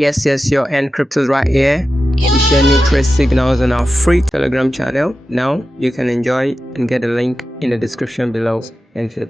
Yes, your encrypted right here. We share new trade signals on our free Telegram channel. Now you can enjoy and get a link in the description below. Thank you.